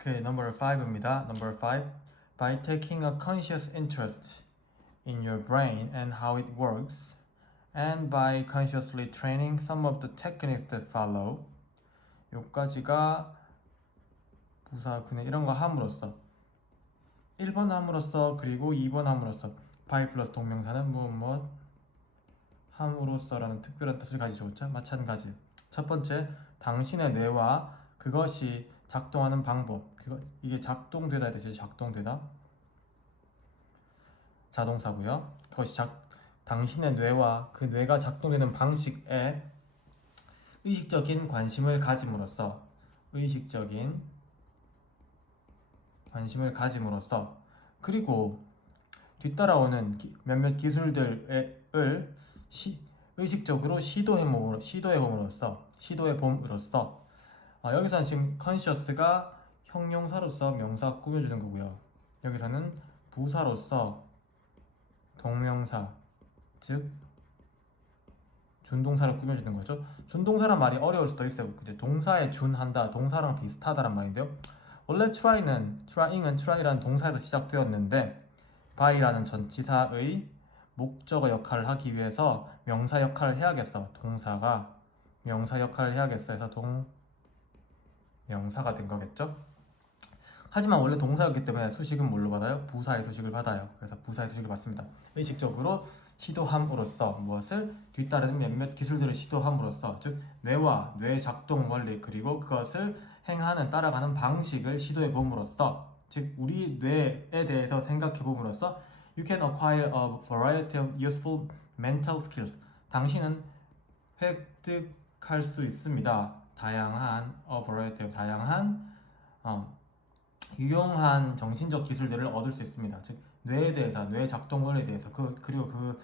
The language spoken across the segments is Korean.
Okay, number 5입니다. Number 5. By taking a conscious interest in your brain and how it works, and by consciously training some of the techniques that follow. 요까지가 부사, 그냥 이런 거 함으로써 1번 함으로써 그리고 2번 함으로써 by 플러스 동명사는 무엇 함으로써라는 특별한 뜻을 가지죠. 그렇죠? 마찬가지. 첫 번째, 당신의 뇌와 그것이 작동하는 방법. 이게 작동되다 되죠. 작동되다. 자동사고요. 당신의 뇌와 그 뇌가 작동되는 방식에 의식적인 관심을 가짐으로써 그리고 뒤따라오는 몇몇 기술들을 의식적으로 시도해봄으로써 여기서는 지금 conscious가 형용사로서 명사 꾸며주는 거고요. 여기서는 부사로서 동명사, 즉 준동사를 꾸며주는 거죠. 준동사란 말이 어려울 수도 있어요. 동사에 준한다, 동사랑 비슷하다란 말인데요. 원래 try라는 동사에서 시작되었는데 by라는 전치사의 목적어 역할을 하기 위해서 명사 역할을 해야겠어. 동사가 명사 역할을 해야겠어 해서 동명사가 된 거겠죠. 하지만 원래 동사였기 때문에 수식은 뭘로 받아요? 부사의 수식을 받아요. 그래서 부사의 수식을 받습니다. 의식적으로 시도함으로써 무엇을? 뒤따르는 몇몇 기술들을 시도함으로써, 즉 뇌와 뇌 작동 원리 그리고 그것을 행하는 따라가는 방식을 시도해 봄으로써, 즉 우리 뇌에 대해서 생각해 봄으로써 You can acquire a variety of useful mental skills. 당신은 획득할 수 있습니다. 다양한 유용한 정신적 기술들을 얻을 수 있습니다. 즉 뇌에 대해서, 뇌 작동 원리에 대해서 그리고 그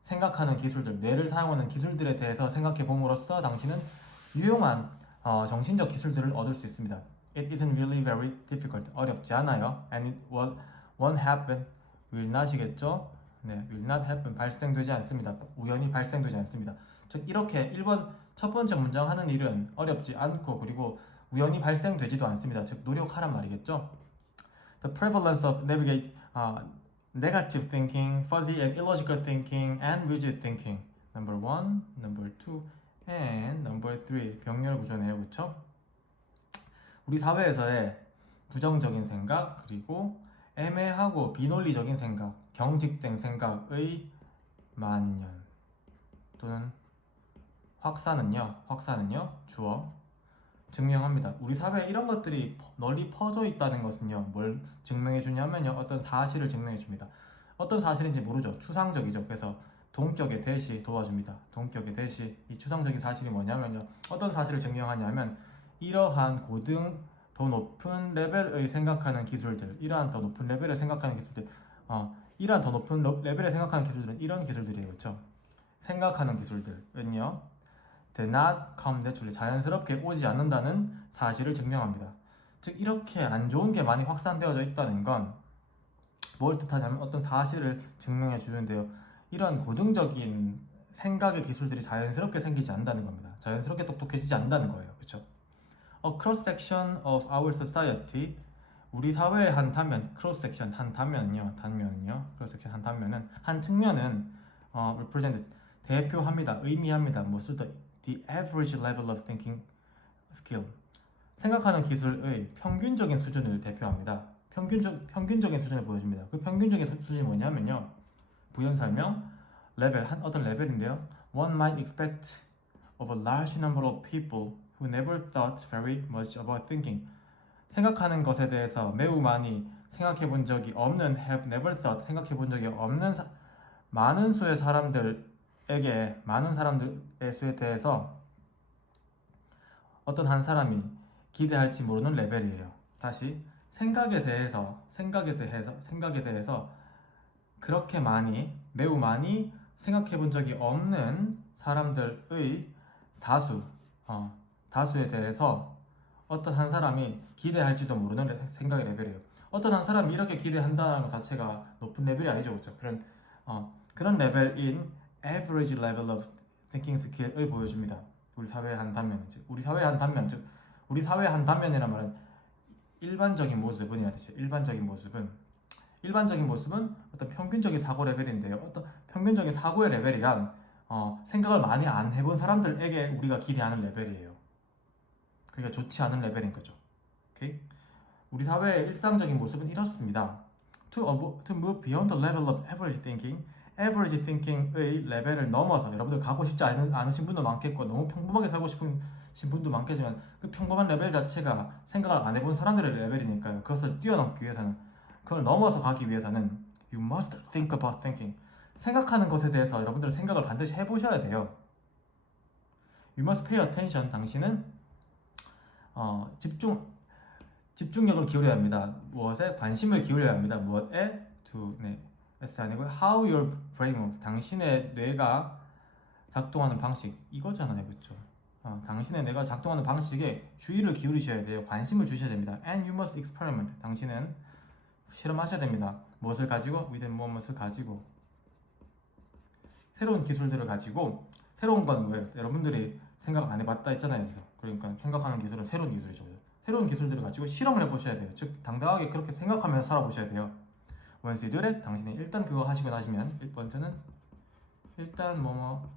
생각하는 기술들, 뇌를 사용하는 기술들에 대해서 생각해 봄으로써 당신은 유용한 정신적 기술들을 얻을 수 있습니다. It isn't really very difficult. 어렵지 않아요. And it won't happen. will not이겠죠? 네, will not happen. 발생되지 않습니다. 우연히 발생되지 않습니다. 즉 이렇게 1번 첫 번째 문장 하는 일은 어렵지 않고 그리고 우연히 발생되지도 않습니다. 즉 노력하란 말이겠죠? The prevalence of negative thinking, fuzzy and illogical thinking, and rigid thinking. Number 1, number 2, and number 3. 병렬 구조네요. 그렇죠? 우리 사회에서의 부정적인 생각 그리고 애매하고 비논리적인 생각, 경직된 생각의 만연 또는 확산은요 주어 증명합니다. 우리 사회에 이런 것들이 널리 퍼져 있다는 것은요 뭘 증명해 주냐면요 어떤 사실을 증명해 줍니다. 어떤 사실인지 모르죠. 추상적이죠. 그래서 동격의 대시 도와줍니다. 동격의 대시. 이 추상적인 사실이 뭐냐면요 어떤 사실을 증명하냐면 이러한 더 높은 레벨의 생각하는 기술들, 이러한 더 높은 레벨의 생각하는 기술들은 이런 기술들이에요. 그렇죠? 생각하는 기술들은요 did not come naturally, 자연스럽게 오지 않는다는 사실을 증명합니다. 즉 이렇게 안 좋은 게 많이 확산되어져 있다는 건 뭘 뜻하냐면 어떤 사실을 증명해 주는데요. 이런 고등적인 생각의 기술들이 자연스럽게 생기지 않는다는 겁니다. 자연스럽게 똑똑해지지 않는다는 거예요. 그렇죠? A cross-section of our society, 우리 사회의 한 단면, cross-section, 한 측면은 represent, 대표합니다, 의미합니다. 무엇을 the average level of thinking skill, 생각하는 기술의 평균적인 수준을 대표합니다. 평균적인 수준을 보여줍니다. 그 평균적인 수준이 뭐냐면요, 부연 설명, 어떤 레벨인데요. One might expect of a large number of people who never thought very much about thinking. 생각하는 것에 대해서 매우 많이 생각해 본 적이 없는, have never thought, 생각해 본 적이 없는 많은 수의 사람들의 수에 대해서 어떤 한 사람이 기대할지 모르는 레벨이에요. 다시 생각에 대해서 그렇게 매우 많이 생각해 본 적이 없는 사람들의 다수에 대해서 어떤 한 사람이 기대할지도 모르는 생각의 레벨이에요. 어떤 한 사람이 이렇게 기대한다는 것 자체가 높은 레벨이 아니죠. 그렇죠? 그런 레벨인 average level of thinking skill을 보여줍니다. 우리 사회의 한 단면, 즉 우리 사회의 한 단면이란 말은 일반적인 모습은 되죠. 일반적인 모습은 어떤 평균적인 사고 레벨인데요. 어떤 평균적인 사고의 레벨이란 생각을 많이 안 해본 사람들에게 우리가 기대하는 레벨이에요. 그러니까 좋지 않은 레벨인 거죠. 오케이? 우리 사회의 일상적인 모습은 이렇습니다. To move beyond the level of average thinking, average thinking의 레벨을 넘어서 여러분들 가고 싶지 않으신 분도 많겠고 너무 평범하게 살고 싶은 분도 많겠지만 그 평범한 레벨 자체가 생각을 안 해본 사람들의 레벨이니까요. 그것을 뛰어넘기 위해서는 그걸 넘어서 가기 위해서는 you must think about thinking. 생각하는 것에 대해서 여러분들은 생각을 반드시 해보셔야 돼요. You must pay attention. 당신은 집중력을 기울여야 합니다. 무엇에 관심을 기울여야 합니다. 무엇에? S 아니고요. How your brain works. 당신의 뇌가 작동하는 방식 이거잖아요, 그렇죠? 당신의 뇌가 작동하는 방식에 주의를 기울이셔야 돼요. 관심을 주셔야 됩니다. And you must experiment. 당신은 실험하셔야 됩니다. 무엇을 가지고? with 무엇을 가지고 새로운 기술들을 가지고 새로운 건 왜? 여러분들이 생각 안 해봤다 했잖아요. 그러니까 생각하는 기술은 새로운 기술이죠. 새로운 기술들을 가지고 실험을 해보셔야 돼요. 즉 당당하게 그렇게 생각하면서 살아보셔야 돼요. Once you do that, 당신이 일단 그거 하시고 나시면 1번째는 일단 뭐뭐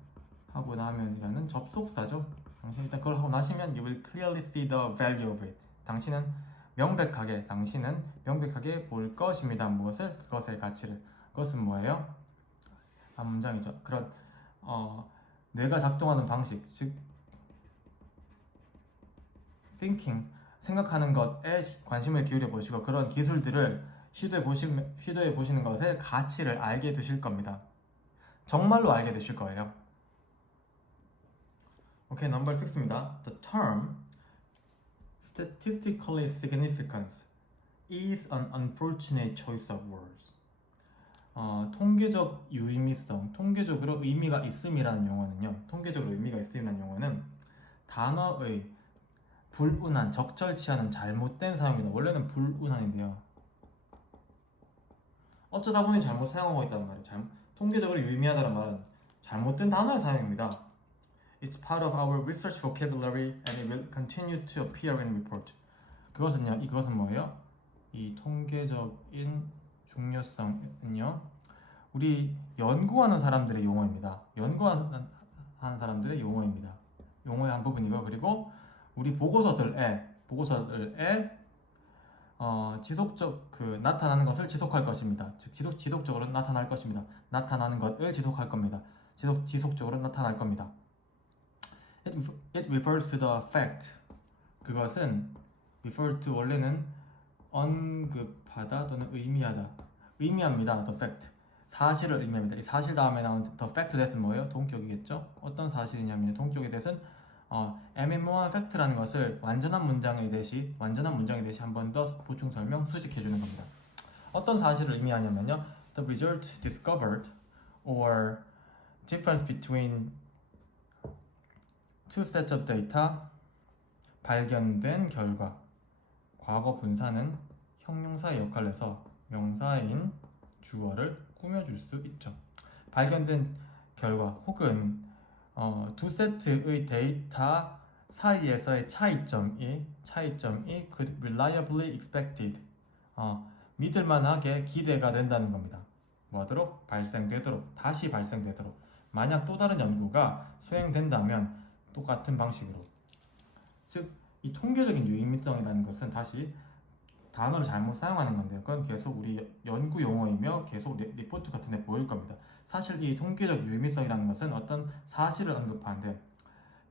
하고 나면이라는 접속사죠. 당신이 일단 그걸 하고 나시면 you will clearly see the value of it. 당신은 명백하게 볼 것입니다. 무엇을? 그것의 가치를. 그것은 뭐예요? 한 문장이죠. 그런 뇌가 작동하는 방식, 즉 thinking, 생각하는 것에 관심을 기울여 보시고 그런 기술들을 시도해 보시는 것의 가치를 알게 되실 겁니다. 정말로 알게 되실 거예요. 오케이, 넘버 6입니다. The term statistically significance is an unfortunate choice of words. 통계적 유의미성, 통계적으로 의미가 있음이라는 용어는 단어의 불운한, 적절치 않은, 잘못된 사용입니다. 원래는 불운한인데요. 어쩌다 보니 잘못 사용하고 있다는 말이에요. 통계적으로 유의미하다는 말은 잘못된 단어의 사용입니다. It's part of our research vocabulary and it will continue to appear in report. 이것은 뭐예요? 이 통계적인 중요성은요, 우리 연구하는 사람들의 용어입니다. 연구하는 사람들의 용어입니다. 용어의 한 부분이고, 그리고 우리 보고서들에 지속적 나타나는 것을 지속할 것입니다. 즉 지속적으로 나타날 것입니다. 나타나는 것을 지속할 겁니다. 지속적으로 나타날 겁니다. It refers to the fact. 그것은 refer to 원래는 언급하다 또는 의미합니다. The fact. 사실을 의미합니다. 이 사실 다음에 나온 the fact that은 뭐예요? 동격이겠죠? 어떤 사실이냐면 동격의 that은 애매모호한 팩트라는 것을 완전한 문장의 대시 한 번 더 보충 설명 수식해 주는 겁니다. 어떤 사실을 의미하냐면요, the result discovered or difference between two sets of data, 발견된 결과. 과거 분사는 형용사의 역할을 해서 명사인 주어를 꾸며줄 수 있죠. 발견된 결과 혹은 두 세트의 데이터 사이에서의 차이점이 could reliably expected, 믿을만하게 기대가 된다는 겁니다. 뭐하도록? 다시 발생되도록. 만약 또 다른 연구가 수행된다면 똑같은 방식으로. 즉, 이 통계적인 유의미성이라는 것은 다시 단어를 잘못 사용하는 건데요. 그건 계속 우리 연구 용어이며 계속 리포트 같은 데 보일 겁니다. 사실 이 통계적 유의미성이라는 것은 어떤 사실을 언급하는데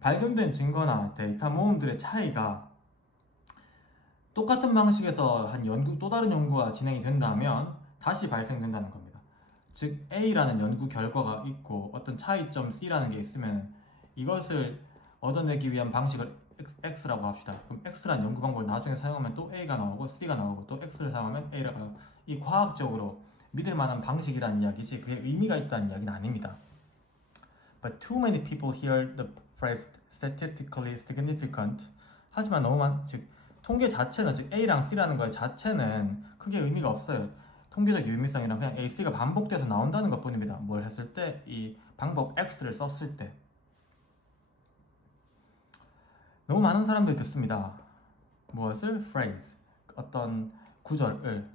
발견된 증거나 데이터 모음들의 차이가 똑같은 방식에서 또 다른 연구가 진행이 된다면 다시 발생된다는 겁니다. 즉 A라는 연구 결과가 있고 어떤 차이점 C라는 게 있으면 이것을 얻어내기 위한 방식을 X라고 합시다. 그럼 X라는 연구 방법을 나중에 사용하면 또 A가 나오고 C가 나오고 또 X를 사용하면 A가 나오고, 이 과학적으로 믿을 만한 방식이라는 이야기지 그게 의미가 있다는 이야기는 아닙니다. But too many people hear the phrase statistically significant. 하지만 즉 통계 자체는, 즉 A랑 C라는 거의 자체는 크게 의미가 없어요. 통계적 유의미성이랑 그냥 A, C가 반복돼서 나온다는 것 뿐입니다. 뭘 했을 때? 이 방법 X를 썼을 때. 너무 많은 사람들이 듣습니다. 무엇을? phrase. 어떤 구절을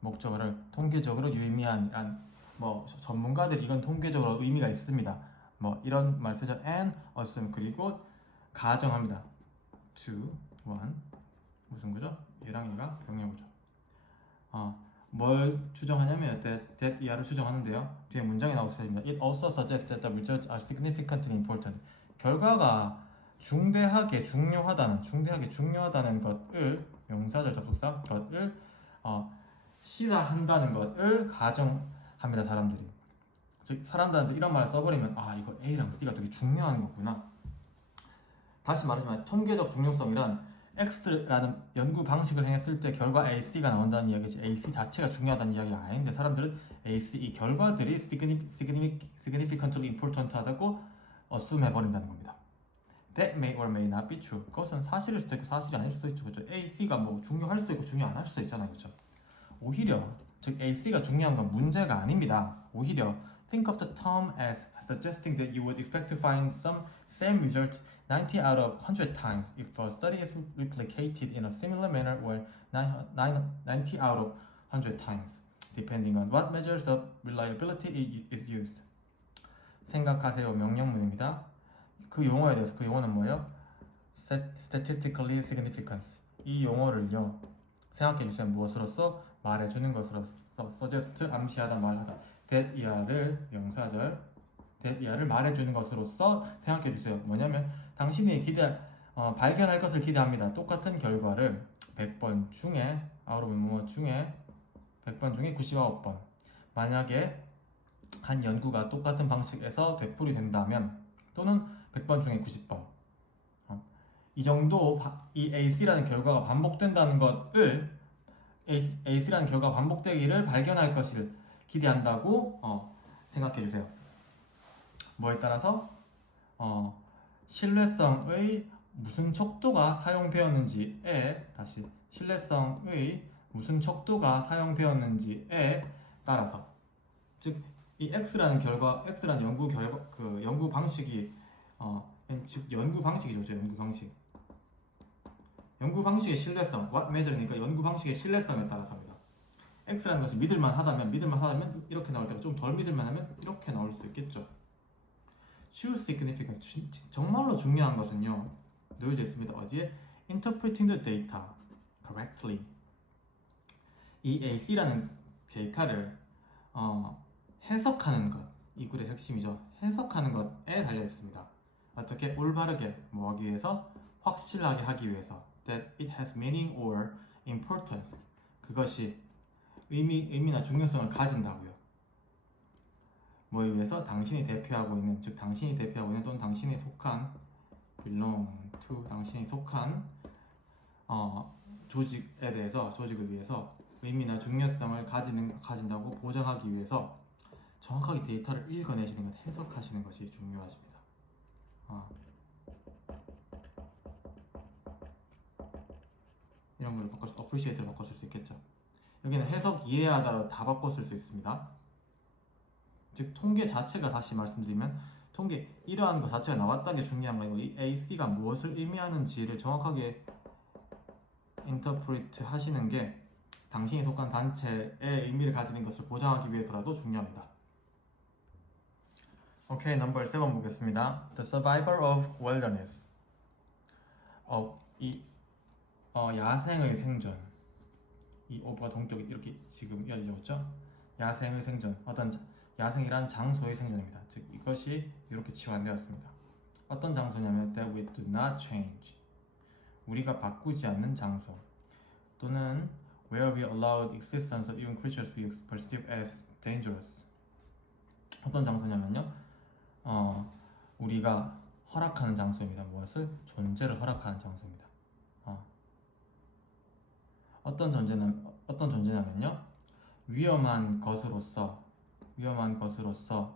목적어를 통계적으로 유의미한 뭐 전문가들이 이건 통계적으로 의미가 있습니다. 뭐 이런 말 쓰죠. and assume 그리고 가정합니다. to one 무슨 구죠? 얘랑 얘가 병렬구죠. 뭘 추정하냐면 that 이하를 추정하는데요. 뒤에 문장이 나오습니다. It also suggests that the results are significantly important. 결과가 중대하게 중요하다는 것을 명사절 접속사 것을 시사한다는 것을 가정합니다. 사람들이. 즉 사람들한테 이런 말을 써버리면 이거 A랑 C가 되게 중요한 거구나. 다시 말하지만 통계적 중요성이란 X라는 연구 방식을 행했을 때 결과 AC가 나온다는 이야기지 AC 자체가 중요하다는 이야기가 아닌데 사람들은 AC 이 결과들이 significantly important 하다고 assume 해버린다는 겁니다. That may or may not be true. 그것은 사실일 수도 있고 사실이 아닐 수도 있죠. 그렇죠? AC가 뭐 중요할 수도 있고 중요 안 할 수도 있잖아요. 그렇죠? 오히려 즉 AC가 중요한 건 문제가 아닙니다. 오히려 think of the term as suggesting that you would expect to find some same result 90 out of 100 times if a study is replicated in a similar manner or 90 out of 100 times depending on what measures of reliability is used. 생각하세요. 명령문입니다. 그 용어에 대해서 그 용어는 뭐예요? Statistically significance. 이 용어를요. 생각해 주세요. 무엇으로써? 말해주는 것으로써 suggest 암시하다 말하다. that 이하를 명사절 that 이하를 말해주는 것으로써 생각해 주세요. 뭐냐면 당신이 발견할 것을 기대합니다. 똑같은 결과를 100번 중에 out of 뭐뭐 중에 100번 중에 99번 만약에 한 연구가 똑같은 방식에서 되풀이된다면 또는 100번 중에 90번 이 정도 이 AC라는 결과가 반복된다는 것을 AC라는 결과가 반복되기를 발견할 것을 기대한다고 생각해 주세요. 뭐에 따라서 신뢰성의 무슨 척도가 사용되었는지에 다시 신뢰성의 무슨 척도가 사용되었는지에 따라서 즉 이 X라는 연구 방식이 즉 연구 방식이죠. 연구 방식의 신뢰성 what measure니까 연구 방식의 신뢰성에 따라서입니다. X라는 것이 믿을만 하다면 이렇게 나올 때가 좀 덜 믿을만 하면 이렇게 나올 수도 있겠죠. True significance 정말로 중요한 것은요 놓여져 있습니다. 어디에? Interpreting the data correctly. 이 AC라는 데이터를 해석하는 것, 이 글의 핵심이죠. 해석하는 것에 달려 있습니다. 어떻게? 올바르게 뭐하기 위해서? 확실하게 하기 위해서. That it has meaning or importance. 그것이 의미나 중요성을 가진다고요. 뭐에 위해서? 당신이 대표하고 있는, 즉 당신이 대표하고 있는 또는 당신이 속한 belong to, 당신이 속한 조직을 위해서 의미나 중요성을 가진다고 보장하기 위해서 정확하게 데이터를 읽어내시는 것, 해석하시는 것이 중요하십니다. 이런 걸 appreciate로 바꿨을 수 있겠죠. 여기는 해석, 이해하다로 다 바꿨을 수 있습니다. 즉 통계 자체가 다시 말씀드리면 이러한 것 자체가 나왔다는 게 중요한 거 아니고 이 AC가 무엇을 의미하는지를 정확하게 interpret 하시는 게 당신이 속한 단체의 의미를 가지는 것을 보장하기 위해서라도 중요합니다. 오케이, 넘버 7 보겠습니다. The survivor of wilderness. 야생의 생존. 이 오브가 동격이 이렇게 지금 이어지고 있죠. 야생의 생존. 어떤 야생이란 장소의 생존입니다. 즉 이것이 이렇게 치환되었습니다. 어떤 장소냐면 that we do not change. 우리가 바꾸지 않는 장소. 또는 where we allow the existence of even creatures we perceive as dangerous. 어떤 장소냐면요. 우리가 허락하는 장소입니다. 무엇을? 존재를 허락하는 장소입니다. 어떤 존재냐면요. 위험한 것으로서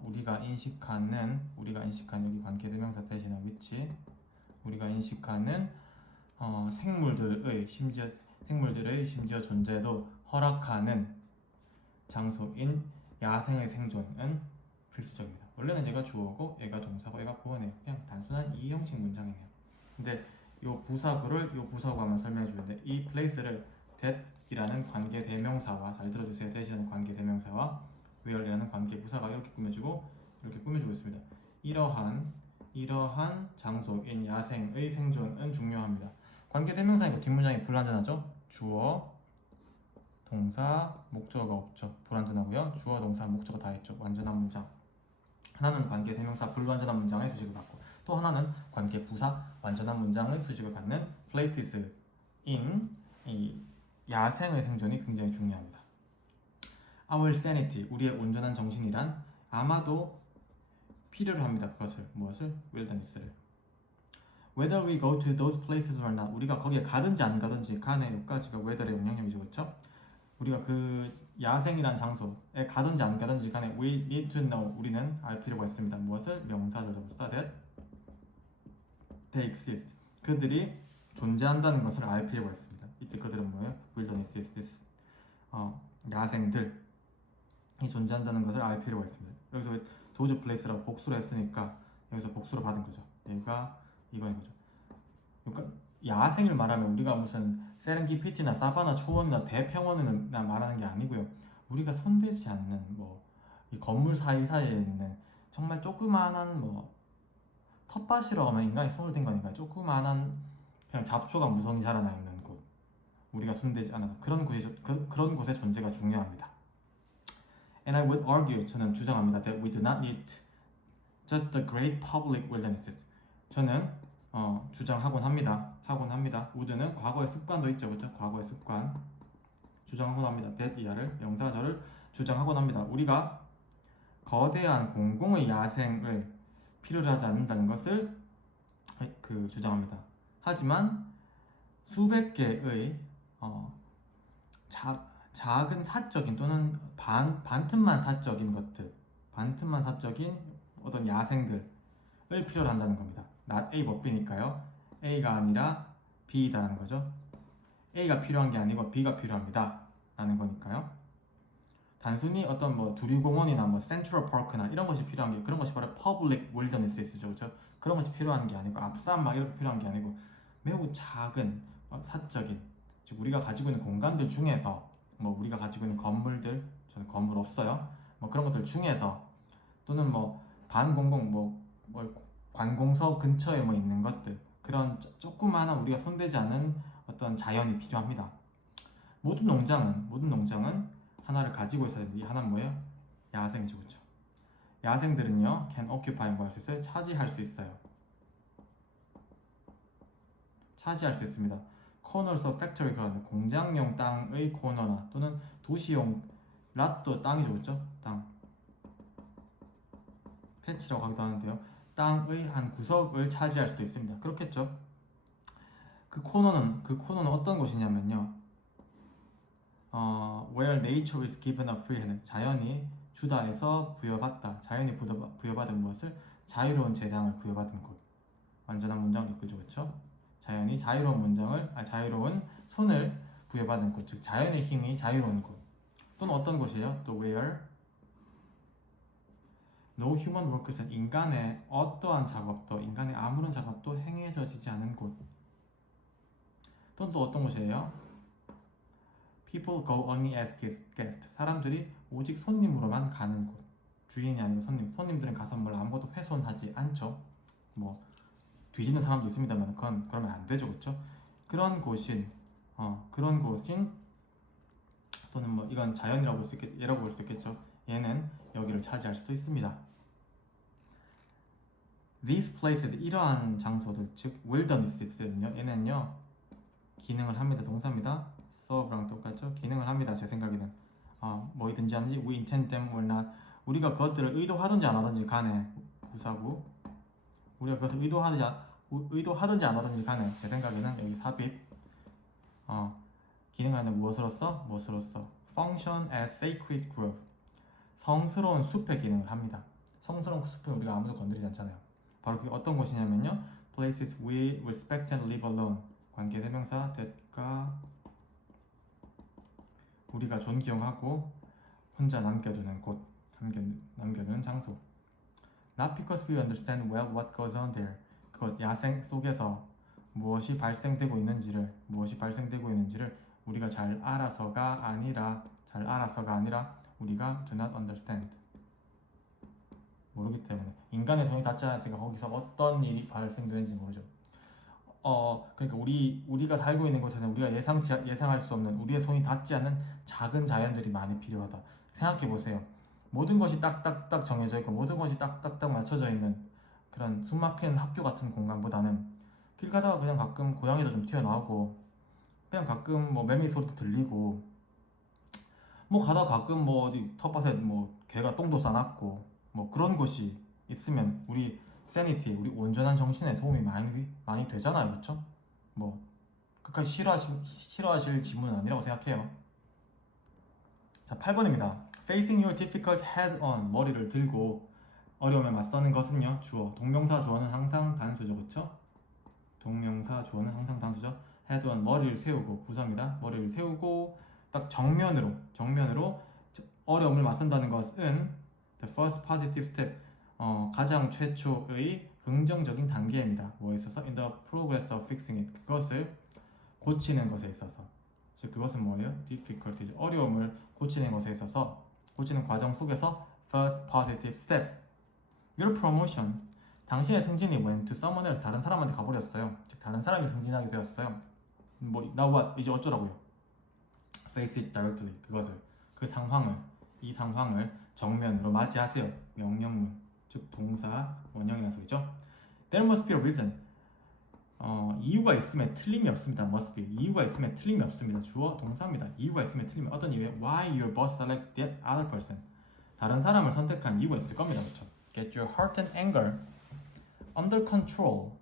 우리가 인식하는 여기 관계대명사 대신에 위치 우리가 인식하는 생물들의 심지어 존재도 허락하는 장소인 야생의 생존은 필수적입니다. 원래는 얘가 주어고 얘가 동사고 얘가 보어네요. 그냥 단순한 이형식 문장이네요. 근데 요 부사구만 설명해 주는데 이 place를 that이라는 관계 대명사와 잘 들어주세요. that이라는 관계 대명사와 where이라는 관계 부사가 이렇게 꾸며지고 있습니다. 이러한 장소인 야생의 생존은 중요합니다. 관계 대명사이고 뒷문장이 불완전하죠. 주어, 동사, 목적어가 없죠. 불완전하고요. 주어, 동사, 목적어 다 했죠. 완전한 문장. 하나는 관계 대명사 불완전한 문장의 수식을 받고 또 하나는 관계 부사 완전한 문장의 수식을 받는 places in 이 야생의 생존이 굉장히 중요합니다. Our sanity, 우리의 온전한 정신이란 아마도 필요로 합니다. 무엇을? wilderness를. Whether we go to those places or not, 우리가 거기에 가든지 안 가든지 간에 여기까지가 whether의 영향력이죠, 그렇죠? 우리가 그 야생이란 장소에 가든지 안 가든지 간에 we need to know, 우리는 알 필요가 있습니다. 무엇을? 명사절 접사 that they exist, 그들이 존재한다는 것을 알 필요가 있습니다. 이때 그들은 뭐예요? wilderness exists, 야생들이 존재한다는 것을 알 필요가 있습니다. 여기서 those places라고 복수로 했으니까 여기서 복수로 받은 거죠. 여기가 이거인 거죠. 그러니까 야생을 말하면 우리가 무슨 세렌디피티나 사바나 초원이나 대평원을 말하는 게 아니고요. 우리가 손대지 않는 이 건물 사이사이에 있는 정말 조그마한 텃밭이라고 하면 인간이 손을 댄 거니까 조그마한 그냥 잡초가 무성히 자라나 있는 곳, 우리가 손대지 않아서 그런 곳의 존재가 중요합니다. And I would argue, 저는 주장합니다. That we do not need just the great public wildernesses. 저는 주장하곤 합니다. would는 과거의 습관도 있죠, 그렇죠? 과거의 습관 주장하곤 합니다. that 이하를 명사절을 주장하곤 합니다. 우리가 거대한 공공의 야생을 필요로 하지 않는다는 것을 주장합니다. 하지만 수백 개의 작은 사적인 또는 반틈만 사적인 것들, 반틈만 사적인 어떤 야생들을 필요로 한다는 겁니다. not A but B니까요. A가 아니라 B다라는 거죠. A가 필요한 게 아니고 B가 필요합니다 라는 거니까요. 단순히 어떤 두류공원이나 센트럴 파크나 이런 것이 필요한 게, 그런 것이 바로 public wilderness죠, 그렇죠? 그런 것이 필요한 게 아니고 앞산 막 이렇게 필요한 게 아니고 매우 작은 사적인, 즉 우리가 가지고 있는 공간들 중에서 우리가 가지고 있는 건물들, 저는 건물 없어요. 그런 것들 중에서 또는 반공공 관공서 근처에 있는 것들, 그런 조그마한 우리가 손대지 않은 어떤 자연이 필요합니다. 모든 농장은 하나를 가지고 있어야 되는데 이 하나는 뭐예요? 야생이죠, 그렇죠? 야생들은요, can occupy 뭐 할 수 있어요? 차지할 수 있어요. 차지할 수 있습니다. corners of factory, 그런 공장용 땅의 코너나 또는 도시용 랏도 땅이죠, 그렇죠? 땅. 패치라고 하기도 하는데요. 땅의 한 구석을 차지할 수도 있습니다. 그렇겠죠? 그 코너는 어떤 곳이냐면요. where nature is given a free hand, 자연이 주다에서 부여받다, 자연이 부여받은 무엇을? 자유로운 재량을 부여받은 곳. 완전한 문장을 이끌죠, 그렇죠? 자연이 자유로운 손을 부여받은 곳, 즉 자연의 힘이 자유로운 곳. 또는 어떤 곳이에요? 또 where no human workers, 인간의 어떠한 작업도, 인간의 아무런 작업도 행해져지지 않은 곳. 또는 또 어떤 곳이에요? people go only as guest, 사람들이 오직 손님으로만 가는 곳. 주인이 아니고 손님들은 가서 아무것도 훼손하지 않죠. 뒤지는 사람도 있습니다만 그러면 안 되죠, 그렇죠? 그런 곳인 또는 이건 자연이라고 볼 수 있겠, 예라고 볼 수 있겠죠. 얘는 여기를 차지할 수도 있습니다. These places, 이러한 장소들, 즉 wilderness는요, 얘는요 기능을 합니다. 동사입니다. serve랑 똑같죠? 기능을 합니다. 제 생각에는 뭐든지 하는지 we intend them or not, 우리가 그것들을 의도하든지 안 하든지 간에 부사구, 우리가 그것을 의도하든지 안 하든지 간에 제 생각에는 여기 삽입 기능을 하는 무엇으로서 function as sacred grove, 성스러운 숲의 기능을 합니다. 성스러운 숲은 우리가 아무도 건드리지 않잖아요. 바로 그게 어떤 곳이냐면요, places we respect and live alone, 관계 대명사 that가 우리가 존경하고 혼자 남겨두는 곳, 남겨두는 장소. Not because we understand well what goes on there, 그것 야생 속에서 무엇이 발생되고 있는지를 우리가 잘 알아서가 아니라 우리가 do not understand. 모르기 때문에 인간의 손이 닿지 않았으니까 거기서 어떤 일이 발생되는지 모르죠. 그러니까 우리가 살고 있는 곳에는 우리가 예상할 수 없는 우리의 손이 닿지 않는 작은 자연들이 많이 필요하다. 생각해 보세요. 모든 것이 딱딱딱 정해져 있고 모든 것이 딱딱딱 맞춰져 있는 그런 숨막히는 학교 같은 공간보다는 길 가다가 그냥 가끔 고양이도 좀 튀어나오고 그냥 가끔 뭐 매미 소리도 들리고 뭐 가다가 가끔 뭐 어디 텃밭에 뭐 개가 똥도 싸놨고 뭐 그런 곳이 있으면 우리 세니티, 우리 온전한 정신에 도움이 많이 되잖아요, 그렇죠? 뭐 끝까지 싫어하실 지문은 아니라고 생각해요. 자, 8번입니다. Facing your difficult head on, 머리를 들고 어려움에 맞서는 것은요, 주어. 동명사 주어는 항상 단수죠, 그렇죠? 동명사 주어는 항상 단수죠. head on, 머리를 세우고, 부사입니다. 머리를 세우고 딱 정면으로 어려움을 맞선다는 것은 the first positive step, 가장 최초의 긍정적인 단계입니다. 뭐에 있어서? In the progress of fixing it, 그것을 고치는 것에 있어서. 즉 그것은 뭐예요? difficulties, 어려움을 고치는 것에 있어서, 고치는 과정 속에서 first positive step. Your promotion, 당신의 승진이 went to someone else, 다른 사람한테 가버렸어요. 즉 다른 사람이 승진하게 되었어요. 뭐 now what? 이제 어쩌라고요? Face it directly, 이 상황을 정면으로 맞이하세요. 명령문, 즉 동사 원형이라는 소리죠. There must be a reason. 이유가 있으면 틀림이 없습니다. must be, 이유가 있으면 틀림이 없습니다. 주어 동사입니다. 이유가 있으면 틀림이, 어떤 이유에 why your boss select that other person, 다른 사람을 선택한 이유가 있을 겁니다. 그렇죠? Get your heart and anger under control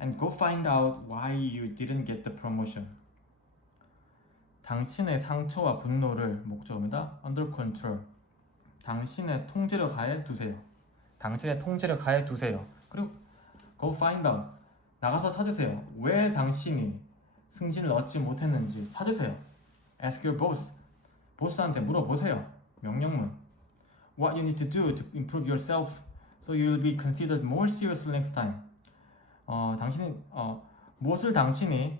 and go find out why you didn't get the promotion. 당신의 상처와 분노를, 목적어입니다. under control, 당신의 통제를 가해 두세요. 그리고 go find out, 나가서 찾으세요. 왜 당신이 승진을 얻지 못했는지 찾으세요. Ask your boss, 보스한테 물어보세요. 명령문, what you need to do to improve yourself so you'll be considered more seriously next time. 무엇을 당신이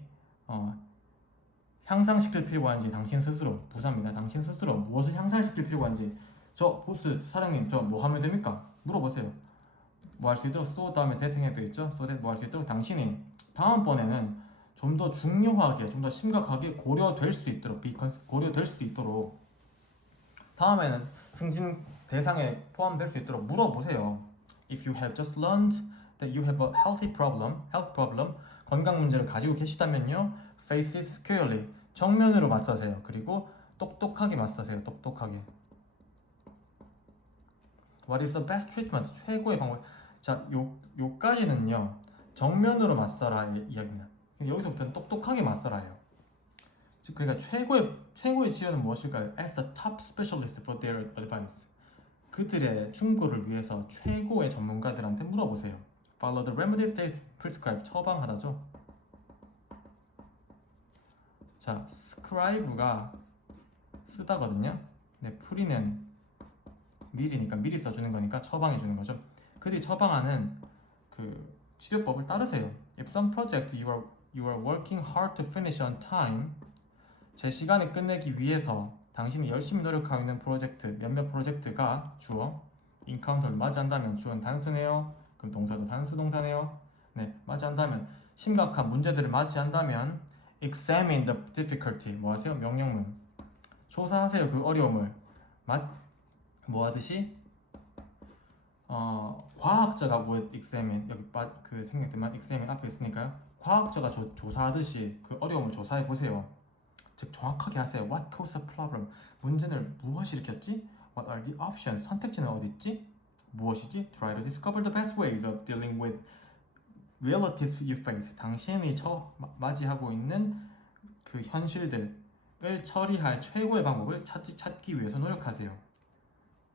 향상시킬 필요가 한지, 당신 스스로, 부사입니다. 당신 스스로 무엇을 향상시킬 필요가 한지, 저 보스, 사장님, 저 뭐 하면 됩니까? 물어보세요. 뭐 할 수 있도록, so 다음에 대생해도 있죠. so that 뭐 할 수 있도록 당신이 다음번에는 좀 더 중요하게, 좀 더 심각하게 고려될 수도 있도록 다음에는 승진 대상에 포함될 수 있도록 물어보세요. If you have just learned that you have a health problem, 건강 문제를 가지고 계시다면요, face it squarely, 정면으로 맞서세요. 그리고 똑똑하게 맞서세요. 똑똑하게. What is the best treatment? 최고의 방법. 자, 요까지는요, 정면으로 맞서라 이야기입니다. 여기서부터는 똑똑하게 맞서라예요. 즉, 그러니까 최고의 지원은 무엇일까요? As a top specialist for their advice. 그들의 충고를 위해서 최고의 전문가들한테 물어보세요. Follow the remedies they prescribe. 처방하다죠. 자, scribe가 쓰다거든요. 네, 프리는 미리니까 미리 써주는 거니까 처방해 주는 거죠. 그들이 처방하는 그 치료법을 따르세요. If some project you are working hard to finish on time, 제 시간에 끝내기 위해서 당신이 열심히 노력하고 있는 프로젝트, 몇몇 프로젝트가 주어 encounter를 맞이한다면, 주어는 단수네요. 그럼 동사도 단수 동사네요. 네, 맞이한다면, 심각한 문제들을 맞이한다면 examine the difficulty, 뭐 하세요? 명령문, 조사하세요. 그 어려움을. 뭐 하듯이? 과학자가 뭐 examine, 여기 그 생략되면 examine 앞에 있으니까요. 과학자가 조사하듯이 그 어려움을 조사해 보세요. 즉 정확하게 하세요. What caused the problem? 문제를 무엇이 일으켰지? What are the options? 선택지는 어디 있지? 무엇이지? Try to discover the best ways of dealing with realities you face. 당신이 맞이하고 있는 그 현실들을 처리할 최고의 방법을 찾기 위해서 노력하세요.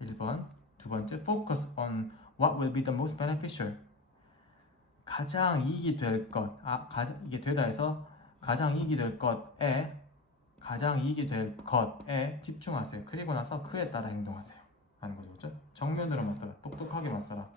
1번. 두 번째, focus on what will be the most beneficial. 가장 이익이 될 것, 이게 되다 해서 가장 이익이 될 것에 집중하세요. 그리고 나서 그에 따라 행동하세요. 하는 거죠, 그렇죠? 정면으로 맞서라, 똑똑하게 맞서라.